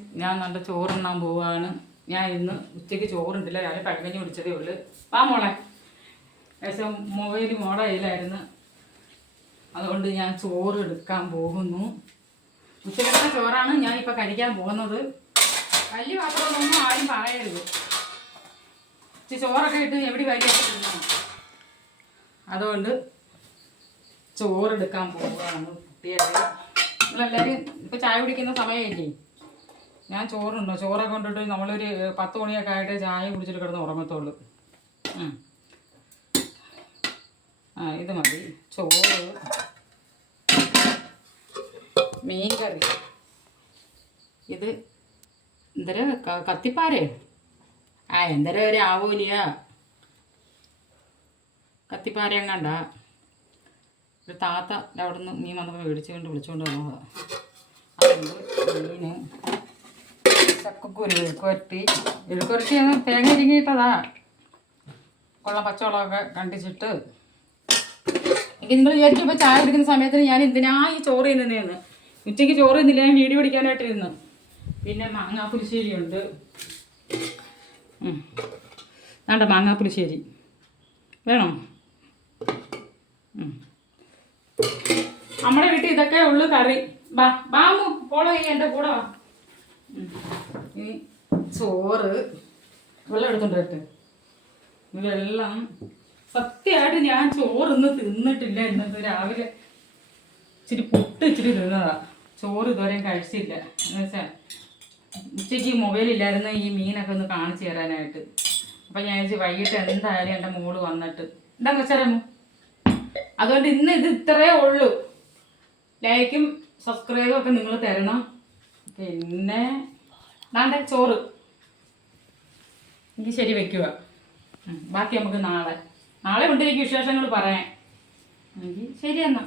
ഞാൻ നല്ല ചോറുണ്ണാൻ പോവുകയാണ്. ഞാൻ ഇന്ന് ഉച്ചയ്ക്ക് ചോറുണ്ടില്ല, ഞാൻ പഴങ്കഞ്ഞി കുടിച്ചതേ ഉള്ളൂ. വാ മോളെ. ഏകദേശം മൊബൈൽ മോളെ കയ്യിലായിരുന്നു, അതുകൊണ്ട് ഞാൻ ചോറ് എടുക്കാൻ പോകുന്നു. ഉച്ചക്കത്തെ ചോറാണ് ഞാനിപ്പോൾ കഴിക്കാൻ പോകുന്നത്. വലിയ പാത്രമൊന്നും ആരും പറയരുത്. ചോറൊക്കെ ഇട്ട് എവിടെ വലിയൊക്കെ തിന്നണം. അതുകൊണ്ട് ചോറെടുക്കാൻ പോകുകയാണ് കുട്ടികളെ. നിങ്ങളെല്ലാവരും ഇപ്പോൾ ചായ കുടിക്കുന്ന സമയമില്ലേ? ഞാൻ ചോറുണ്ടോ, ചോറൊക്കെ കൊണ്ടിട്ട് നമ്മളൊരു 10 മണിയൊക്കെ ആയിട്ട് ചായ കുടിച്ചിട്ട് കിടന്ന് ഉറങ്ങത്തുള്ളൂ. ഇത് മതി. ചോറ്, മീൻ കറി, ഇത് എന്തര കത്തിപ്പാരേ, എന്തര ഒരു ആവൂലിയ കത്തിപ്പാരയും കണ്ട ഒരു താത്ത അവിടെ നിന്ന് മീൻ വന്നപ്പോൾ മേടിച്ചുകൊണ്ട് വിളിച്ചുകൊണ്ട് വന്നതാണ്. അതുകൊണ്ട് മീന്, ചക്കക്കുരു, എഴുക്കുരട്ടി തേങ്ങ ഇരിങ്ങിയിട്ടതാ. കൊള്ളാം, പച്ചവെള്ളമൊക്കെ കണ്ടിച്ചിട്ട്. എനിക്ക് നിങ്ങൾ വിചാരിക്കുമ്പോൾ ചായ കുടിക്കുന്ന സമയത്തിന് ഞാൻ എന്തിനാ ഈ ചോറ് തിന്നുന്നതെന്ന്. ഉച്ചയ്ക്ക് ചോറ് തിന്നില്ല, ഞാൻ വീഡിയോ പിടിക്കാനായിട്ടിരുന്നു. പിന്നെ മാങ്ങാപ്പുളിശ്ശേരി ഉണ്ട്. വേണ്ട, മാങ്ങാപ്പുളിശ്ശേരി വേണോ? നമ്മുടെ വീട്ടിൽ ഇതൊക്കെ ഉള്ളു കറി. ബാമു പോളോ എൻ്റെ കൂടെ വാ. ഇനി ചോറ്, വെള്ളം എടുത്തോണ്ട് വരട്ടെ. ഇതെല്ലാം സത്യമായിട്ട് ഞാൻ ചോറ് ഇന്ന് തിന്നിട്ടില്ല. ഇന്നത്തെ രാവിലെ ഇച്ചിരി പുട്ട് ഇച്ചിരി തിന്നതാ, ചോറ് ഇതുവരെയും കഴിച്ചില്ല. എന്ന് വെച്ചാൽ ഉച്ചയ്ക്ക് മൊബൈലില്ലായിരുന്നു ഈ മീനൊക്കെ ഒന്ന് കാണിച്ചു തരാനായിട്ട്. അപ്പം ഞാൻ വിചാരിച്ചു വൈകിട്ട് എന്തായാലും എൻ്റെ മോള് വന്നിട്ട് എന്താന്ന് വെച്ചാലോ. അതുകൊണ്ട് ഇന്ന് ഇത് ഇത്രയേ ഉള്ളൂ. ലൈക്കും സബ്സ്ക്രൈബും ഒക്കെ നിങ്ങൾ തരണം. പിന്നെ നാളെ ചോറ് എനിക്ക് ശരി വയ്ക്കുക. ബാക്കി നമുക്ക് നാളെ ഉണ്ട് എനിക്ക് വിശേഷങ്ങൾ പറയാൻ. എങ്കിൽ ശരി എന്നാൽ.